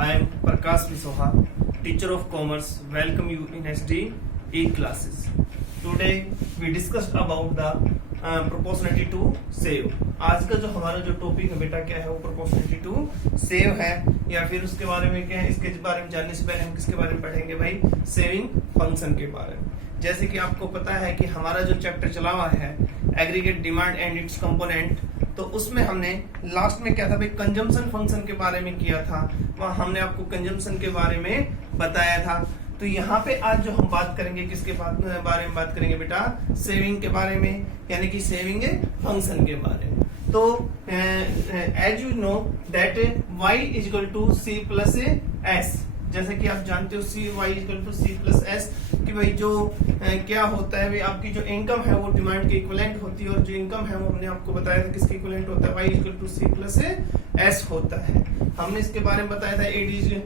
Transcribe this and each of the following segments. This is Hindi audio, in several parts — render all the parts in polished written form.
I am Prakash Viswaha, teacher of commerce. Welcome you in SD E-classes. Today we discussed about the proportionality to save. आज का जो हमारा जो टॉपिक है बेटा क्या है, वो proportionality to save है, या फिर उसके बारे में क्या है, इसके बारे में जानने से पहले हम किसके बारे में पढ़ेंगे भाई, सेविंग फंक्शन के बारे में। जैसे कि आपको पता है कि हमारा जो चैप्टर चला हुआ है aggregate demand and it's component, तो उसमें हमने लास्ट में क्या था भाई, कंजम्पशन फंक्शन के बारे में किया था। वहां हमने आपको कंजम्पशन के बारे में बताया था। तो यहाँ पे आज जो हम बात करेंगे किसके बारे में बात करेंगे बेटा, सेविंग के बारे में, यानी कि सेविंग फंक्शन के बारे में। तो as you know that y is equal to C plus S, जैसे कि आप जानते हो C Y equal to C plus S, कि भाई जो क्या होता है भाई, आपकी जो इनकम है वो डिमांड के इक्विवेलेंट होती है, और जो इनकम है वो हमने आपको बताया था किसके इक्विवेलेंट होता है, Y equal to C plus S होता है। हमने इसके बारे में बताया था एडी,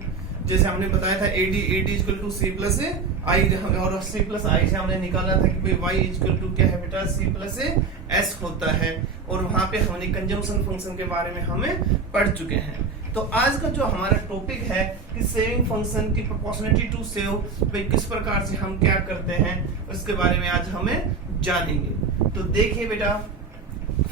जैसे हमने बताया था AD equal to C plus I, और सी प्लस आई से हमने निकाला था कि भाई वाई इक्वल टू क्या है बेटा, सी प्लस एस होता है। और वहां पे हमने कंजम्पशन फंक्शन के बारे में हमें पढ़ चुके हैं। तो आज का जो हमारा टॉपिक है कि सेविंग फंक्शन की प्रोपोर्शनलिटी टू सेव, भाई किस प्रकार से हम क्या करते हैं उसके बारे में आज हमें जानेंगे। तो देखिए बेटा,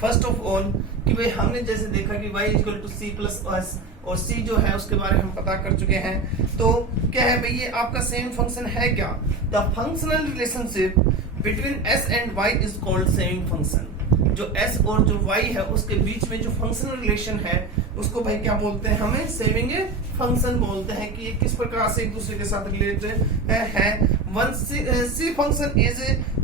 फर्स्ट ऑफ ऑल कि भाई हमने जैसे देखा कि y equal to C plus S, और c जो है उसके बारे में हम पता कर चुके हैं। तो क्या है भाई, ये आपका सेविंग फंक्शन है क्या, the functional relationship between s and y is called saving function. जो s और जो y है उसके बीच में जो फंक्शनल रिलेशन है उसको भाई क्या बोलते हैं, हमें सेविंग फंक्शन बोलते हैं, कि ये किस प्रकार से एक दूसरे के साथ रिलेटेड है। One C function is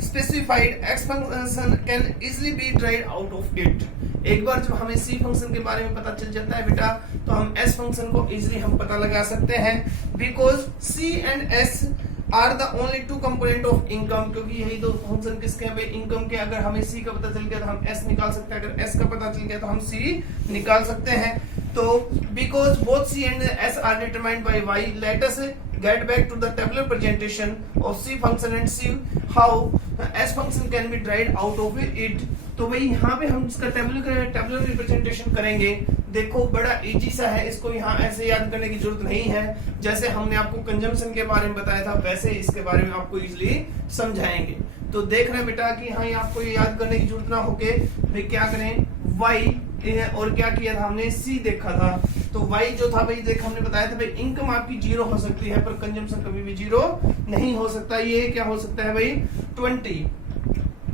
specified, x function can easily be derived out of it. एक बार जब हमें सी फंक्शन के बारे में पता चल जाता है बेटा, तो हम एस फंक्शन को इजीली हम पता लगा सकते हैं, because C and S are the only two component of income, क्योंकि यही दो फंक्शन किसके हैं भाई, इनकम के। अगर हमें सी का पता चल गया तो हम एस निकाल सकते हैं, अगर एस का पता चल गया तो हम सी निकाल सकते हैं। तो because both C and S are determined by Y, let us get back to the tabular presentation of C function and see how S function can be derived out of it। तो भाई यहाँ पे हम इसका टेबुलर रिप्रेजेंटेशन करेंगे। देखो बड़ा इजी सा है, इसको यहाँ ऐसे याद करने की जरूरत नहीं है। जैसे हमने आपको कंजम्पशन के बारे में बताया था वैसे इसके बारे में आपको इजीली समझाएंगे। तो देख रहे हैं बेटा कि हाँ, आपको ये याद करने की जरूरत ना होके भाई क्या करें, y और क्या किया था हमने, c देखा था। तो y जो था भाई, देख हमने बताया था भाई इनकम आपकी जीरो हो सकती है पर कंजम्पशन कभी भी जीरो नहीं हो सकता। ये क्या हो सकता है भाई, 20।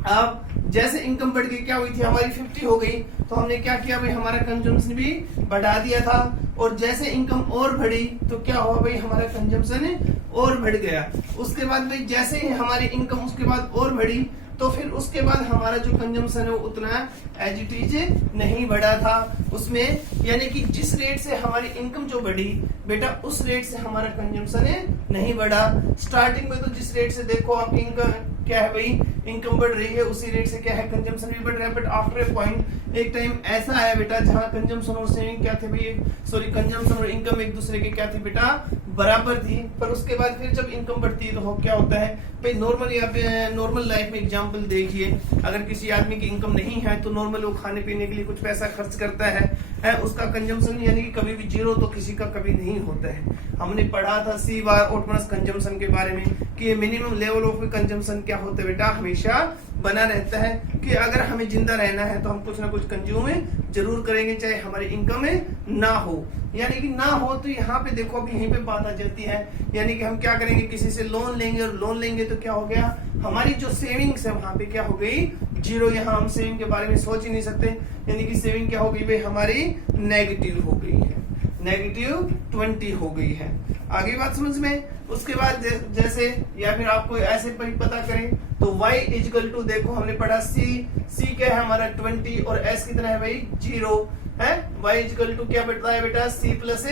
अब जैसे इनकम बढ़ गई, क्या हुई थी हमारी 50 हो गई, तो हमने क्या किया भाई, हमारा कंजम्पशन भी बढ़ा दिया था। और जैसे इनकम और बढ़ी तो क्या हुआ भाई, हमारा कंजम्पशन और बढ़ गया। उसके बाद भाई जैसे ही हमारी इनकम उसके बाद और बढ़ी, तो फिर उसके बाद हमारा जो कंजम्पशन है वो उतना एज इट इज नहीं बढ़ा था उसमें, यानी कि जिस रेट से हमारी इनकम जो बढ़ी बेटा, उस रेट से हमारा कंजम्पशन नहीं बढ़ा। स्टार्टिंग में तो जिस रेट से देखो आपकी इनकम क्या है भाई, इनकम बढ़ रही है, उसी रेट से क्या है कंजम्पशन भी बढ़ रहा है। बट आफ्टर ए पॉइंट एक टाइम ऐसा आया बेटा जहां कंजम्पशन और सेविंग क्या थे भाई, सॉरी कंजम्पशन और इनकम एक दूसरे के क्या थी बेटा, बराबर थी। पर उसके बाद फिर जब इनकम बढ़ती है तो क्या होता है भाई, नॉर्मली आप नॉर्मल लाइफ में एग्जांपल देखिए, अगर किसी आदमी की इनकम नहीं है तो नॉर्मल वो खाने पीने के लिए कुछ पैसा खर्च करता है, उसका कंजम्पशन यानी कि कभी भी जीरो तो किसी का कभी नहीं होता है। हमने पढ़ा था सी बार ऑटोनमस कंजम्पशन के बारे में कि मिनिमम लेवल ऑफ कंजम्पशन क्या होता है बेटा, हमेशा बना रहता है, कि अगर हमें जिंदा रहना है तो हम कुछ ना कुछ कंज्यूम जरूर करेंगे, चाहे हमारी इनकम ना हो, यानी कि ना हो। तो यहाँ पे देखो अभी यहीं पे बात आ जाती है, यानी कि हम क्या करेंगे, किसी से लोन लेंगे, और लोन लेंगे तो क्या हो गया, हमारी जो सेविंग्स है वहां पे क्या हो गई, जीरो। यहाँ हम सेविंग के बारे में सोच ही नहीं सकते, यानी कि सेविंग क्या हो गई भाई, हमारी नेगेटिव हो गई है, नेगेटिव 20 हो गई है। आगे बात समझ में। उसके बाद जैसे या फिर आपको ऐसे पता करें तो y इक्वल टू, देखो हमने पढ़ा c क्या है हमारा 20, और s कितना है भाई 0 है। y इक्वल टू क्या बढ़ता है बेटा, c प्लस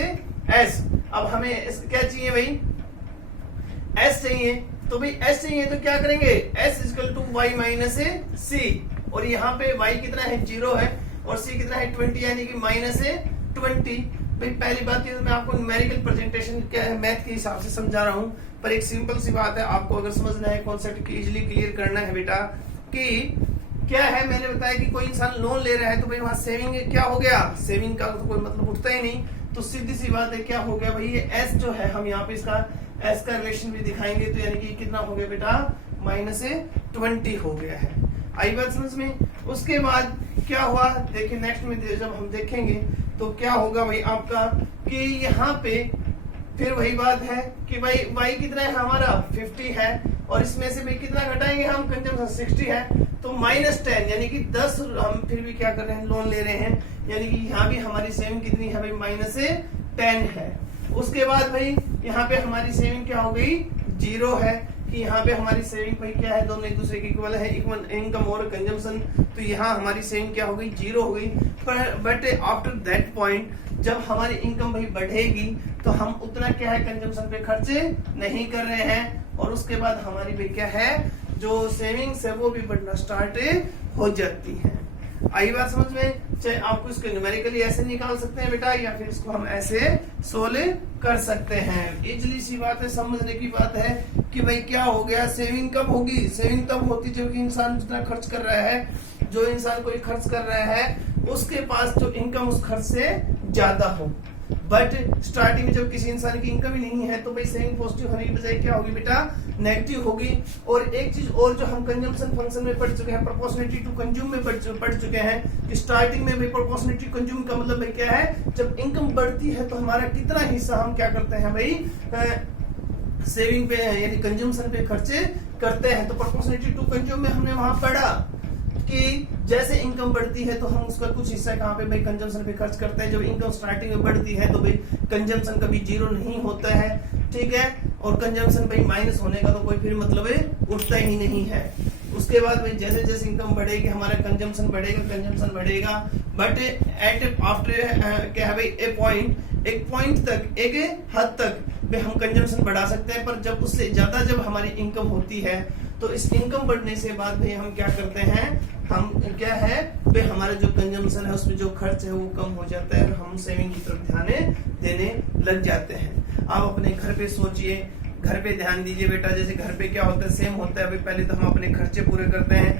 s। अब हमें क्या चाहिए भाई, s चाहिए। तो भाई s चाहिए तो क्या करेंगे, s equal to y minus c, और यहाँ पे y कितना है 0 है, और c कितना है 20, यानी कि माइनस 20। भाई पहली बात ये तो मैं आपको न्यूमेरिकल प्रेजेंटेशन क्या है मैथ के हिसाब से समझा रहा हूँ, पर एक सिंपल सी बात है, आपको अगर समझना है कॉन्सेप्ट इजीली क्लियर करना है बेटा, कि क्या है, मैंने बताया कि कोई इंसान लोन ले रहा है तो भाई वहां सेविंग क्या हो गया, सेविंग का तो कोई मतलब उठता ही नहीं। तो सीधी सी बात है क्या हो गया भाई, ये s जो है हम यहाँ पे इसका s का रिलेशन भी दिखाएंगे, तो यानी कि कितना हो गया बेटा, -20 हो गया है। आई बात समझ में। उसके बाद क्या हुआ, देखिए नेक्स्ट में जब हम देखेंगे तो क्या होगा भाई आपका, कि यहाँ पे फिर वही बात है कि भाई y कितना है हमारा 50 है, और इसमें से भाई कितना घटाएंगे हम, कंजम्पशन 60 है, तो -10 यानी कि 10 हम फिर भी क्या कर रहे हैं, लोन ले रहे हैं, यानी कि यहाँ भी हमारी सेविंग कितनी है भाई, -10 है। उसके बाद भाई यहाँ पे हमारी सेविंग क्या हो गई, 0 है, कि यहाँ पे हमारी सेविंग भाई क्या है, दोनों एक दूसरे के इक्वल है, इनकम और कंजम्पशन, तो यहाँ हमारी सेविंग क्या हो गई, 0 हो गई। पर बट आफ्टर दैट पॉइंट जब हमारी इनकम भाई बढ़ेगी तो हम उतना क्या है, कंजम्पशन पे खर्चे नहीं कर रहे हैं, और उसके बाद हमारी भाई क्या है, जो सेविंग्स है वो भी बढ़ना स्टार्ट हो जाती है। आई बात समझ में। चाहे आपको इसको न्यूमेरिकली ऐसे निकाल सकते हैं बेटा, या फिर इसको हम ऐसे सोल्व कर सकते हैं। इजली सी बात है, समझने की बात है कि भाई क्या हो गया, सेविंग कब होगी, सेविंग तब होती जब इंसान जितना खर्च कर रहा है, जो इंसान कोई खर्च कर रहा है उसके पास जो इनकम उस खर्च से ज्यादा हो। बट स्टार्टिंग में जब किसी इंसान की इनकम ही नहीं है तो भाई सेविंग पॉजिटिव होने की बजाय क्या होगी बेटा, नेगेटिव होगी। और एक चीज और जो हम कंजम्पशन फंक्शन में पढ़ चुके हैं, प्रोपोर्शनलिटी टू कंज्यूम में पढ़ चुके हैं कि स्टार्टिंग में भाई प्रोपोर्शनलिटी कंज्यूम का मतलब भाई क्या है, जब इनकम बढ़ती है तो हमारा कितना हिस्सा हम क्या करते हैं भाई, सेविंग पे यानी कंजम्पशन पे खर्चे करते हैं। तो प्रोपोर्शनलिटी टू कंज्यूम में हमने वहां पढ़ा कि जैसे इनकम बढ़ती है तो हम उसका कुछ हिस्सा कहाँ पे भाई, कंजम्पशन पे खर्च करते हैं। जब इनकम स्टार्टिंग में बढ़ती है तो भाई कंजम्पशन कभी 0 नहीं होता है, ठीक है, और कंजम्पशन भाई माइनस होने का तो कोई फिर मतलब उठता ही नहीं है। उसके बाद भाई जैसे जैसे इनकम बढ़ेगी हमारा कंजम्पशन बढ़ेगा, बट एट आफ्टर क्या है भाई, एक पॉइंट तक, एक हद तक भाई हम कंजम्पशन बढ़ा सकते हैं, पर जब उससे ज्यादा जब हमारी इनकम होती है तो इस इनकम बढ़ने से बाद भाई हम क्या करते हैं, हम क्या है भाई हमारा जो कंजम्पशन है उसमें जो खर्च है वो कम हो जाता है और हम सेविंग की तरफ ध्यान देने लग जाते हैं। आप अपने घर पे सोचिए, घर पे ध्यान दीजिए बेटा, जैसे घर पे क्या होता है, सेम होता है भाई, पहले तो हम अपने खर्चे पूरे करते हैं,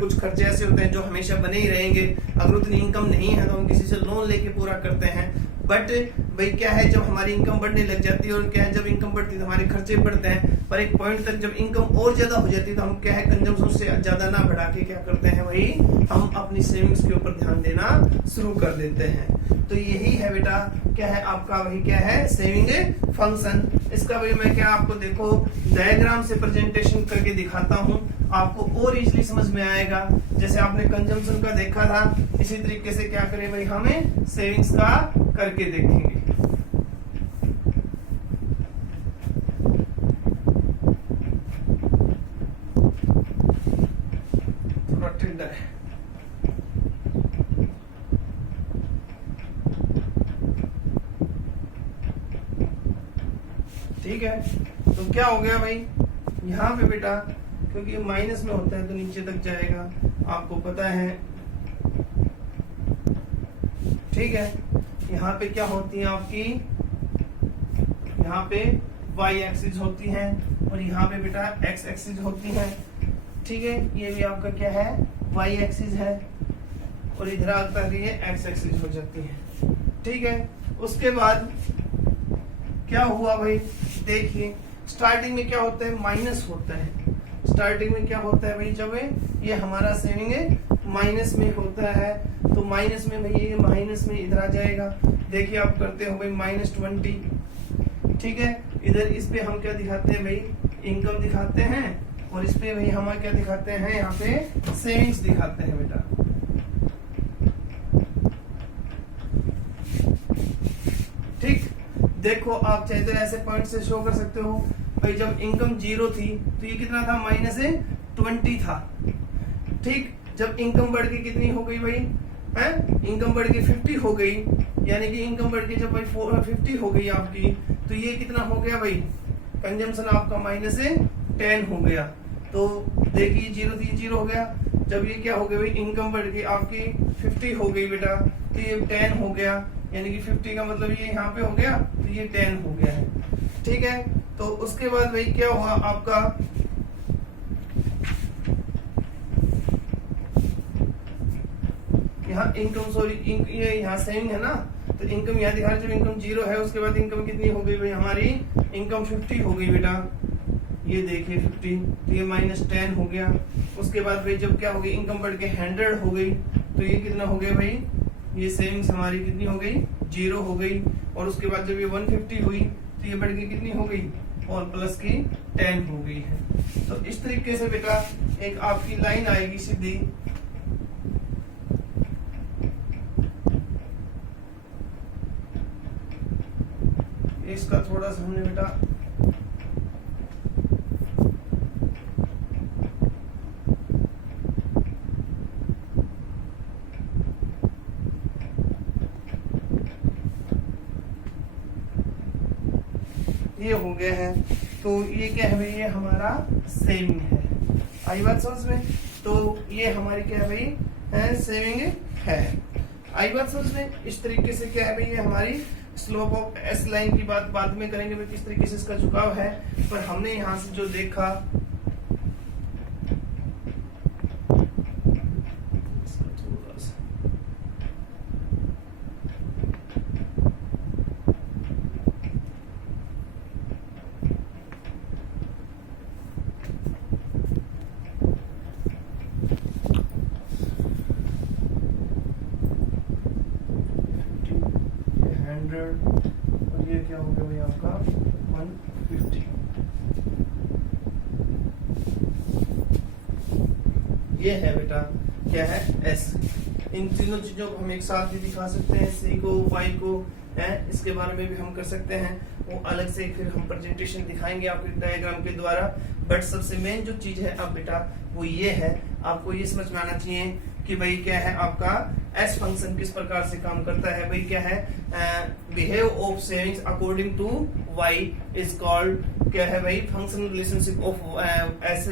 कुछ खर्चे ऐसे होते हैं जो हमेशा बने ही रहेंगे, अगर उतनी इनकम नहीं है तो हम किसी से लोन लेके पूरा करते हैं। बट भाई क्या है, जब हमारी इनकम बढ़ने लग जाती है और क्या है, जब इनकम बढ़ती है तो हमारे खर्चे बढ़ते हैं, पर एक पॉइंट तक जब इनकम और ज्यादा हो जाती है तो हम क्या है, कंजम्पशन से ज्यादा ना बढ़ा के क्या करते हैं भाई, हम अपनी सेविंग्स के ऊपर ध्यान देना शुरू कर देते हैं। तो यही है बेटा क्या है आपका वही क्या है, सेविंग फंक्शन। इसका भाई मैं क्या आपको देखो डायग्राम से प्रेजेंटेशन करके दिखाता हूँ, आपको और इजीली समझ में आएगा। जैसे आपने कंजम्पशन का देखा था, इसी तरीके से क्या करें भाई, हमें सेविंग्स का करके देखेंगे। थोड़ा टेढ़ा है, ठीक है। तो क्या हो गया भाई, यहाँ पे बेटा क्योंकि माइनस में होता है तो नीचे तक जाएगा, आपको पता है, ठीक है। यहाँ पे क्या होती है आपकी, यहाँ पे y एक्सिस होती है और यहाँ पे बेटा x एक्सिस होती है, ठीक है। ये भी आपका क्या है, y एक्सिस है, और इधर आता है ये x एक्सिस हो जाती है, ठीक है। उसके बाद क्या हुआ भाई, देखिए स्टार्टिंग में क्या होता है, माइनस होता है। स्टार्टिंग में क्या होता है भाई, जब ये हमारा सेविंग माइनस में होता है तो माइनस में भाई ये माइनस में इधर आ जाएगा। देखिए आप करते हो भाई -20, ठीक है। इधर इस पे हम क्या दिखाते हैं भाई, इनकम दिखाते हैं, और इस पे भाई हम क्या दिखाते हैं, यहाँ पे सेविंग्स दिखाते हैं बेटा, ठीक। देखो आप चाहे तो ऐसे पॉइंट से शो कर सकते हो भाई, जब इनकम 0 थी तो ये कितना था, -20 था, ठीक। जब इनकम बढ़ के कितनी हो गई भाई, है इनकम बढ़ के 50 हो गई, यानी कि इनकम बढ़ के जब भाई 50 हो गई आपकी, तो ये कितना हो गया भाई, कंजम्पशन आपका -10 हो गया। तो देखिए 0 थी, 0 हो गया। जब ये क्या हो गया भाई, इनकम बढ़ के आपकी 50 हो गई बेटा, तो ये 10 हो गया, यानी कि 50 का मतलब ये यहाँ पे हो गया, तो ये 10 हो गया है, ठीक है। तो उसके बाद भाई क्या हुआ आपका, यहाँ इनकम सॉरी ये यहाँ सेविंग है ना, तो इनकम यहाँ दिखा रहा है, जब इनकम 0 है उसके बाद इनकम कितनी हो गई भाई हमारी, इनकम 50 हो गई बेटा, ये देखिए 50, तो ये -10 हो गया। उसके बाद भाई जब क्या हो गई, इनकम बढ़ के 100 हो गई, तो ये कितना हो गया भाई, ये सेविंग्स हमारी कितनी हो गई, 0 हो गई। और उसके बाद जब ये 150 हुई तो ये बढ़ के कितनी हो गई, और प्लस की 10 हो गई है। तो इस तरीके से बेटा एक आपकी लाइन आएगी सीधी, इसका थोड़ा सा हमने बेटा ये हो गया है। तो ये क्या है भाई, ये हमारा सेविंग है, आई बात समझ में। तो ये हमारी क्या है भाई, सेविंग है, आई बात समझ में। इस तरीके से क्या है भाई, ये हमारी स्लोप ऑफ एस लाइन की बात बाद में करेंगे भाई, किस तरीके से इसका झुकाव है। पर हमने यहां से जो देखा, और ये क्या हो गया भाई आपका 150। ये है बेटा क्या है, एस। इन तीनों चीजों को हम एक साथ भी दिखा सकते हैं, सी को, वाई को है, इसके बारे में भी हम कर सकते हैं। वो अलग से फिर हम प्रेजेंटेशन दिखाएंगे आपको डायग्राम के द्वारा। बट सबसे मेन जो चीज है अब बेटा वो ये है, आपको ये समझ में आना चाहिए कि भाई क्या है आपका एस फंक्शन किस प्रकार से काम करता है। भाई क्या है, behave of savings according to Y is called, क्या है भाई, functional relationship of S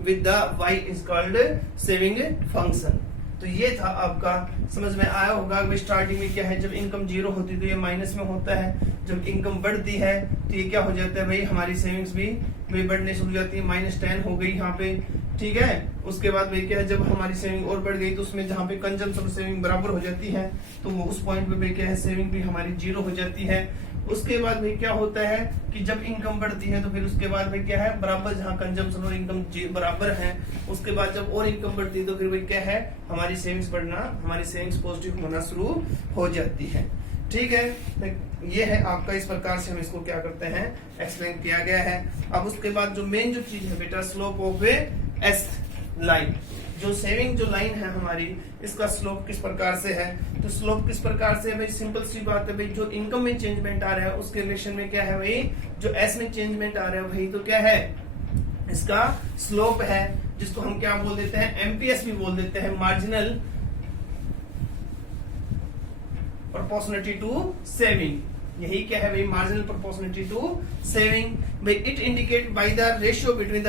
with the Y is called saving function. तो ये था आपका, समझ में आया होगा। भाई स्टार्टिंग में क्या है, जब इनकम 0 होती है तो ये माइनस में होता है, जब इनकम बढ़ती है तो ये क्या हो जाता है भाई, हमारी सेविंग्स भी बढ़ने शुरू हो जाती है, -10 हो गई यहाँ पे, ठीक है। उसके बाद भाई क्या है, जब हमारी सेविंग और बढ़ गई तो उसमें जहाँ पे कंजम्पशन सेविंग बराबर हो जाती है तो वो उस पॉइंट पे भाई क्या है, सेविंग भी हमारी 0 हो जाती है। उसके बाद भाई क्या होता है कि जब इनकम बढ़ती है तो फिर उसके बाद भाई क्या है, बराबर जहाँ कंजम्पशन और इनकम बराबर है, उसके बाद जब और इनकम बढ़ती है तो फिर भाई क्या है, हमारी सेविंग्स बढ़ना, हमारी सेविंग्स पॉजिटिव होना शुरू हो जाती है, ठीक है। ये है आपका, इस प्रकार से हम इसको क्या करते हैं, एक्सप्लेन किया गया है। अब उसके बाद जो मेन जो चीज है बेटा, स्लोप ऑफ एस लाइन, जो सेविंग जो लाइन है हमारी, इसका स्लोप किस प्रकार से है। तो स्लोप किस प्रकार से है भाई, सिंपल सी बात है भाई, जो इनकम में चेंजमेंट आ रहा है उसके रिलेशन में क्या है भाई, जो एस में चेंजमेंट आ रहा है भाई, तो क्या है, इसका स्लोप है, जिसको हम क्या बोल देते हैं, एमपीएस भी बोल देते हैं, मार्जिनल प्रोपोर्शनलिटी टू सेविंग। यही क्या है भाई, मार्जिनल प्रोपोर्शनलिटी टू सेविंग। भाई it indicate by the ratio between the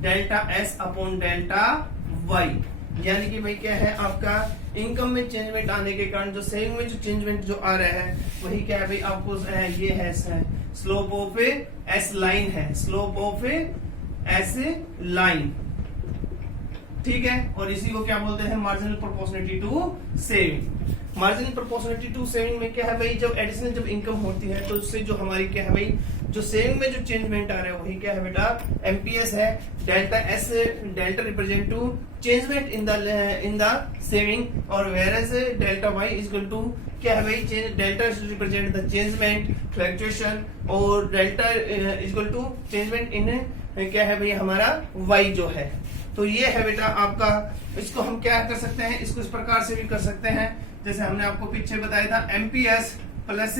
delta S upon delta Y. यानी कि भाई क्या है आपका, इनकम में चेंजमेंट आने के कारण जो सेविंग में जो चेंजमेंट जो आ रहा है वही क्या है भाई, आपको ये है स्लोप ऑफ एस लाइन है, स्लोप ऑफ एस लाइन, ठीक है। और इसी को क्या बोलते हैं, marginal proportionality to saving. Marginal proportionality to saving में क्या है भाई, जब एडिशनल जब इनकम होती है तो उससे जो हमारी क्या है भाई, जो सेविंग में जो चेंजमेंट आ रहा है वही क्या है बेटा, एमपीएस है। Delta S, delta represent to changement in the saving, और whereas delta Y is equal to क्या है भाई, delta represent the changement fluctuation, और delta is equal to changement in क्या है भाई हमारा वाई जो है। तो ये है बेटा आपका, इसको हम क्या कर सकते हैं, इसको इस प्रकार से भी कर सकते हैं, जैसे हमने आपको पीछे बताया था, MPS plus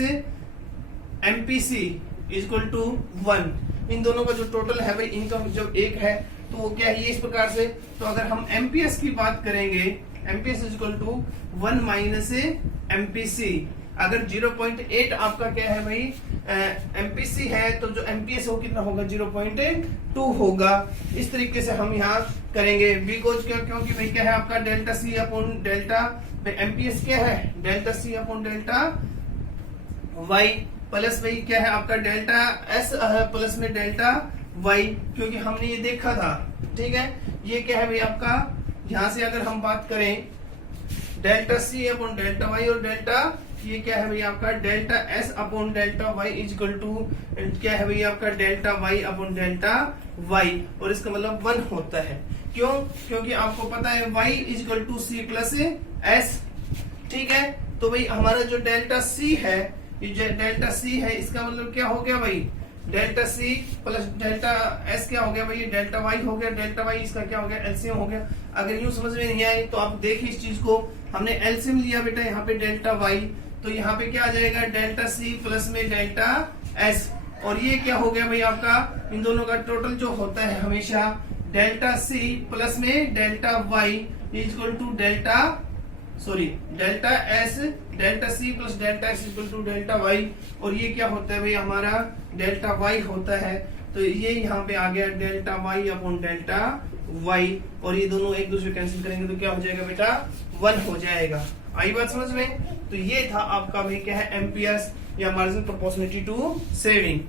MPC equal to 1। इन दोनों का जो टोटल है भाई इनकम जब 1 है तो वो क्या है, ये इस प्रकार से। तो अगर हम एमपीएस की बात करेंगे, MPS equal to 1 minus MPC, अगर 0.8 आपका क्या है भाई एमपीसी है तो जो एमपीएस हो कितना होगा, 0.2 होगा। इस तरीके से हम यहाँ करेंगे, बिकॉज क्योंकि भाई क्या है आपका delta C upon delta, MPS क्या है, delta C upon delta Y, plus भाई क्या है आपका डेल्टा एस प्लस में डेल्टा वाई, क्योंकि हमने ये देखा था, ठीक है। ये क्या है भाई आपका, यहाँ से अगर हम बात करें delta C upon delta Y, और डेल्टा ये क्या है भाई आपका delta S upon delta Y equal to क्या है भाई आपका delta Y upon delta Y, और इसका मतलब 1 होता है। क्यों? क्योंकि आपको पता है y equal to C plus S. ठीक है, तो भाई हमारा जो डेल्टा सी है, ये जो डेल्टा सी है, इसका मतलब क्या हो गया भाई, delta C plus delta S क्या हो गया भाई, डेल्टा वाई हो गया, डेल्टा वाई इसका क्या हो गया, एलसीएम हो गया। अगर यूं समझ में नहीं आए तो आप देखिए इस चीज को, हमने एलसीएम लिया बेटा यहाँ पे डेल्टा वाई, तो यहाँ पे क्या आ जाएगा डेल्टा सी प्लस में डेल्टा एस, और ये क्या हो गया भाई आपका, इन दोनों का टोटल जो होता है हमेशा डेल्टा सी प्लस में delta Y equal to delta S, delta C plus delta S equal to delta Y, और ये क्या होता है भाई हमारा डेल्टा वाई होता है। तो ये यहाँ पे आ गया delta Y upon delta Y, और ये दोनों एक दूसरे कैंसिल करेंगे तो क्या हो जाएगा बेटा 1 हो जाएगा। आई बात समझ में? तो ये था आपका भाई क्या है एम्पियर्स या मार्जिनल प्रोपोर्शनलिटी टू सेविंग।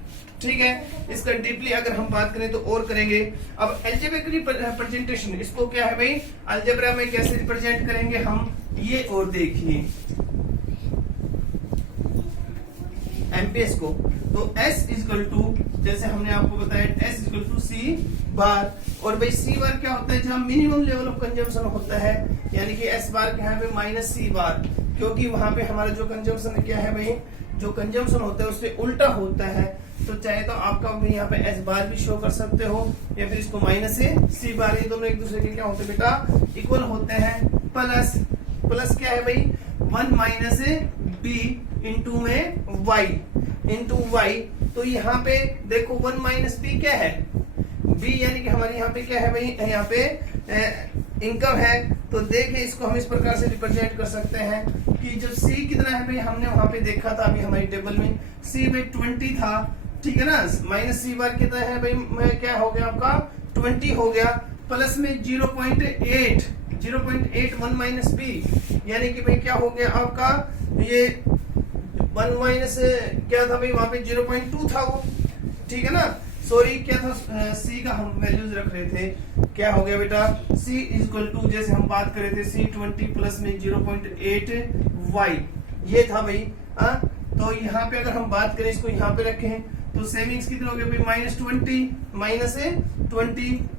ठीक है, इसका डीपली अगर हम बात करें तो और करेंगे। अब अलजेब्रिक रिप्रेजेंटेशन, इसको क्या है भाई अलजेब्रा में कैसे रिप्रेजेंट करेंगे हम, ये और देखिए एमपीएस को। तो S इजकल टू, जैसे हमने आपको बताया S इजकल टू सी बार, और भाई सी बार क्या होता है जहां मिनिमम लेवल ऑफ कंजम्पशन होता है, यानी कि S बार क्या है भाई माइनस सी बार, क्योंकि वहां पे हमारा जो कंजम्पशन क्या है भाई, जो कंजम्पशन होता है उससे उल्टा होता है। तो चाहे तो आपका भी यहाँ पे एस बार भी शो कर सकते हो, या फिर इसको माइनस से सी बार, ये दोनों एक दूसरे के क्या होते हैं बेटा इक्वल होते हैं। प्लस क्या है भाई 1 माइनस बी इंटू में वाई इंटू वाई। तो यहाँ पे देखो 1 माइनस बी क्या है, बी यानी कि हमारे यहाँ पे क्या है भाई, यहाँ पे इनकम है। तो देखिए इसको हम इस प्रकार से रिप्रेजेंट कर सकते हैं कि जो सी कितना है भाई, हमने वहां पे देखा था अभी हमारी टेबल में सी भाई 20 था, ठीक है ना, माइनस सी बार कितना है भाई, क्या हो गया आपका 20 हो गया, प्लस में 0.8 1 माइनस बी, यानी कि भाई क्या हो गया आपका ये 1 माइनस क्या था भाई वहां पे 0.2 था वो, ठीक है ना, सॉरी क्या था सी का हम वैल्यूज रख रहे थे, क्या हो गया बेटा c इक्वल टू, जैसे हम बात कर रहे थे c 20 प्लस में 0.8 y, ये था भाई। तो यहाँ पे अगर हम बात करें, इसको यहाँ पे रखें तो सेविंग्स कितने हो गए भाई माइनस 20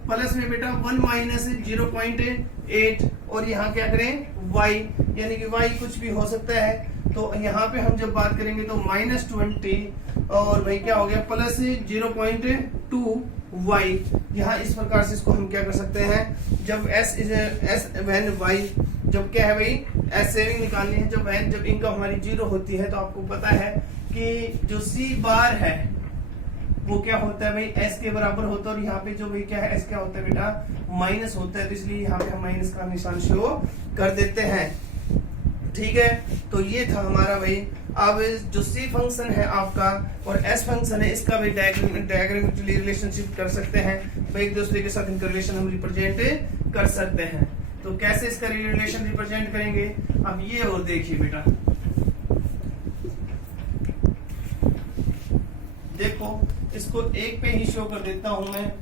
प्लस में बेटा 1 माइनस 0.8, और यहाँ क्या करें y, यानी कि y कुछ भी हो सकता है। तो यहाँ पे हम जब बात करेंगे तो माइनस 20 और भाई क्या हो गया प्लस 0.2 y। यहाँ इस प्रकार से इसको हम क्या कर सकते हैं, जब s व्हेन y, जब क्या है भाई एस सेविंग निकालनी है, जब इनकम हमारी 0 होती है, तो आपको पता है कि जो सी बार है वो क्या होता है भाई s के बराबर होता है, और यहाँ पे जो भाई क्या है s क्या होता है बेटा माइनस होता है, तो इसलिए यहाँ पे हम माइनस का निशान शो कर देते हैं। ठीक है, तो ये था हमारा भाई। अब जो सी फंक्शन है आपका और एस फंक्शन है, इसका भी डायग्रामेटिकली रिलेशनशिप कर सकते हैं भाई, एक दूसरे के साथ इनका रिलेशन हम रिप्रेजेंट कर सकते हैं। तो कैसे इसका रिलेशन रिप्रेजेंट करेंगे, अब ये और देखिए बेटा, देखो इसको एक पे ही शो कर देता हूं मैं।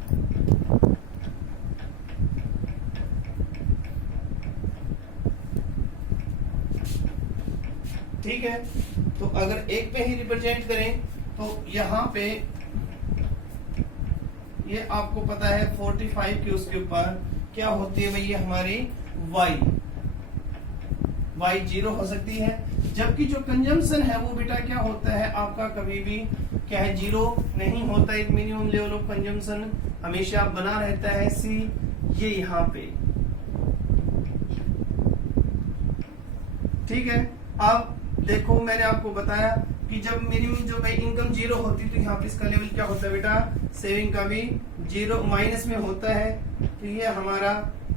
ठीक है, तो अगर एक पे ही रिप्रेजेंट करें तो यहाँ पे ये आपको पता है 45 के उसके ऊपर क्या होती है भाई, ये हमारी y 0 हो सकती है, जबकि जो कंजम्पशन है वो बेटा क्या होता है आपका कभी भी क्या है 0 नहीं होता, एक मिनिमम लेवल ऑफ कंजम्पशन हमेशा बना रहता है सी, ये यहाँ पे। ठीक है, अब देखो मैंने आपको बताया कि जब मिनिमम जो भाई इनकम 0 होती तो यहाँ पे इसका लेवल क्या होता है बेटा, सेविंग का भी 0 माइनस में होता है, तो ये हमारा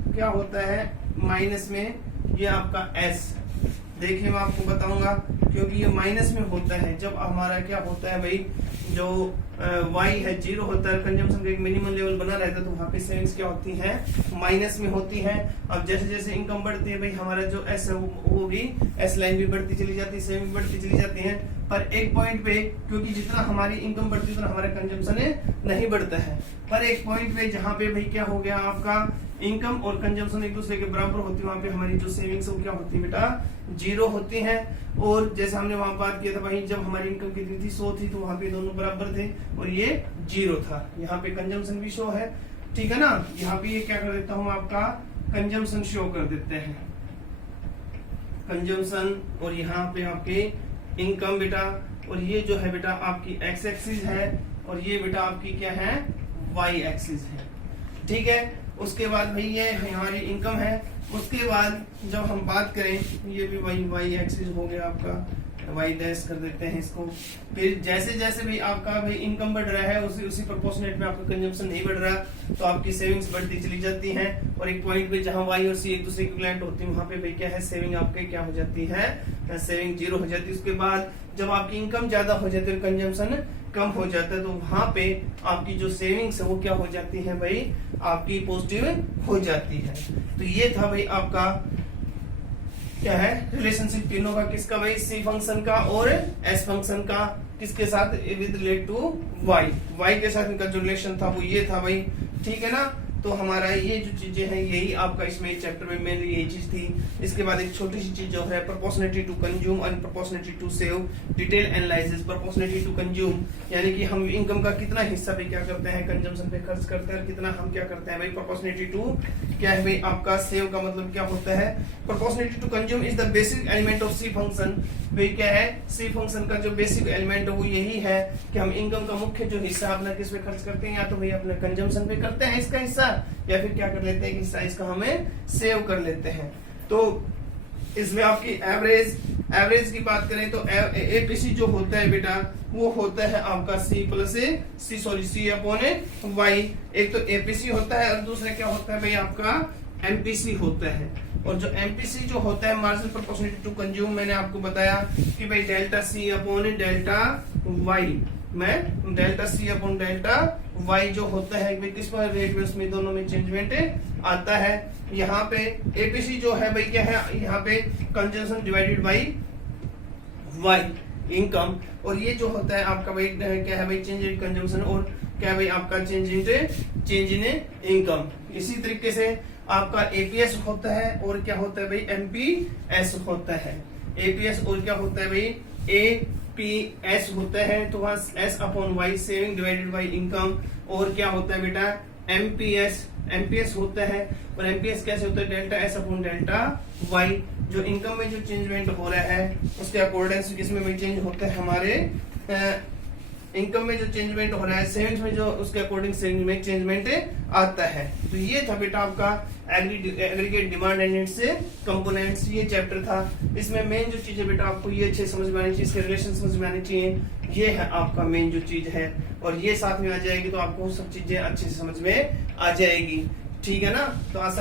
क्या होता है माइनस में, ये आपका S। देखिए मैं आपको बताऊंगा, क्योंकि ये माइनस में होता है जब हमारा क्या होता है भाई, जो y है 0 होता है, कंजम्पशन का एक मिनिमम लेवल बना रहता है, तो वहां पे सेविंग्स क्या होती है माइनस में होती है। अब जैसे जैसे इनकम बढ़ती है भाई, हमारा जो S है वो भी S लाइन भी बढ़ती चली जाती है, सेविंग बढ़ती चली जाती है, पर एक पॉइंट पे, क्योंकि जितना हमारी इनकम बढ़ती है उतना हमारा कंजम्पशन नहीं बढ़ता है, पर एक पॉइंट पे जहाँ पे भाई क्या हो गया आपका इनकम और कंजम्पशन एक दूसरे के बराबर होती है, वहां पे हमारी जो सेविंग्स है वो क्या होती है बेटा, जीरो होती है। और जैसे हमने वहां बात किया था भाई, जब हमारी इनकम कितनी थी, 100 थी, तो वहां पे दोनों बराबर थे और ये जीरो था। यहाँ पे कंजम्पशन भी शो है, ठीक है ना। यहाँ पे ये क्या कर देता हूँ, आपका कंजम्पशन शो कर देते हैं, कंजम्पशन, और यहाँ पे आपके इनकम बेटा, और ये जो है बेटा आपकी एक्स एक्सिस है, और ये बेटा आपकी क्या है, वाई एक्सिस है, ठीक है। उसके बाद भाई ये हमारी इनकम है। उसके बाद जब हम बात करें, ये भी वही वाई एक्सिस हो गया आपका, वाई डैश कर देते हैं इसको। फिर जैसे जैसे भी आपका भाई इनकम बढ़ रहा है, उसी प्रोपोर्शनेट में आपका कंजम्पशन नहीं बढ़ रहा, तो आपकी सेविंग्स बढ़ती चली जाती हैं। और एक पॉइंट पे जहां वाई और सी एक दूसरे के इक्विवेलेंट होती है, वहां पे भाई क्या है, सेविंग आपके क्या हो जाती है, सेविंग जीरो हो जाती है। उसके बाद जब आपकी इनकम ज्यादा हो जाती है, कंजम्पशन कम हो जाता है, तो वहां पे आपकी जो सेविंग्स है वो क्या हो जाती है भाई, आपकी पॉजिटिव हो जाती है। तो ये था भाई आपका क्या है, रिलेशनशिप तीनों का, किसका भाई, सी फंक्शन का और एस फंक्शन का, किसके साथ, with relate to Y, Y के साथ इनका जो रिलेशन था वो ये था भाई, ठीक है ना। तो हमारा ये जो चीजें हैं, यही आपका इसमें चैप्टर में मेनली यही चीज थी। इसके बाद एक छोटी सी चीज जो है, प्रोपोर्शनलिटी टू कंज्यूम और proportionality to save, detail analysis. Proportionality to consume यानी कि हम इनकम का कितना हिस्सा भी क्या करते हैं, कंजम्पशन पे खर्च करते हैं, कितना हम क्या करते हैं भाई। प्रोपोर्शनलिटी टू क्या है भाई, आपका सेव का मतलब क्या होता है, proportionality to consume is the basic element of C function. भाई क्या है, सी फंक्शन का जो बेसिक एलिमेंट है वो यही है कि हम इनकम का मुख्य जो हिस्सा अपना किस पे खर्च करते हैं, या तो भाई अपने कंजम्पशन पे करते हैं इसका हिस्सा, या फिर क्या कर लेते हैं कि हिस्सा इसका हमें सेव कर लेते हैं। तो इसमें आपकी एवरेज की बात करें तो एपीसी जो होता है बेटा, वो होता है आपका सी अपॉन वाई। एक तो एपीसी होता है और दूसरा क्या होता है भाई, आपका एमपीसी होता है। और जो एमपीसी जो होता है, मार्जिनल प्रोपोर्शनलिटी टू कंज्यूम, मैंने आपको बताया कि भाई delta C upon delta Y, में delta C upon delta Y जो होता है किस रेट में, उसमें दोनों में चेंजमेंट आता है। यहाँ पे एपीसी जो है भाई क्या है, यहाँ पे consumption divided by Y income, और ये जो होता है आपका भाई क्या है भाई, चेंज इन कंजम्पशन, और क्या है भाई आपका चेंज इन इनकम। इसी तरीके से आपका एपीएस होता है, और क्या होता है भाई, एमपीएस होता है। एपीएस और क्या होता है भाई, एपीएस होता है, तो वहां S upon Y, saving divided by income. और क्या होता है बेटा, एमपीएस होता है, और एमपीएस कैसे होता है, delta S upon delta Y. जो इनकम में जो चेंजमेंट हो रहा है उसके अकॉर्डिंग किसमें भी चेंज होता है, हमारे इनकम में जो चेंजमेंट हो रहा है, सेविंग्स में जो उसके अकॉर्डिंग सेविंग में चेंजमेंट आता है। तो ये था बेटा आपका aggregate demand and it's components, ये चैप्टर था। इसमें मेन जो चीज है बेटा, आपको ये अच्छे समझ में आनी चाहिए, इसके रिलेशन समझ में आनी चाहिए, ये है आपका मेन जो चीज है। और ये साथ में आ जाएगी तो आपको सब चीजें अच्छे से समझ में आ जाएगी, ठीक है ना। तो आशा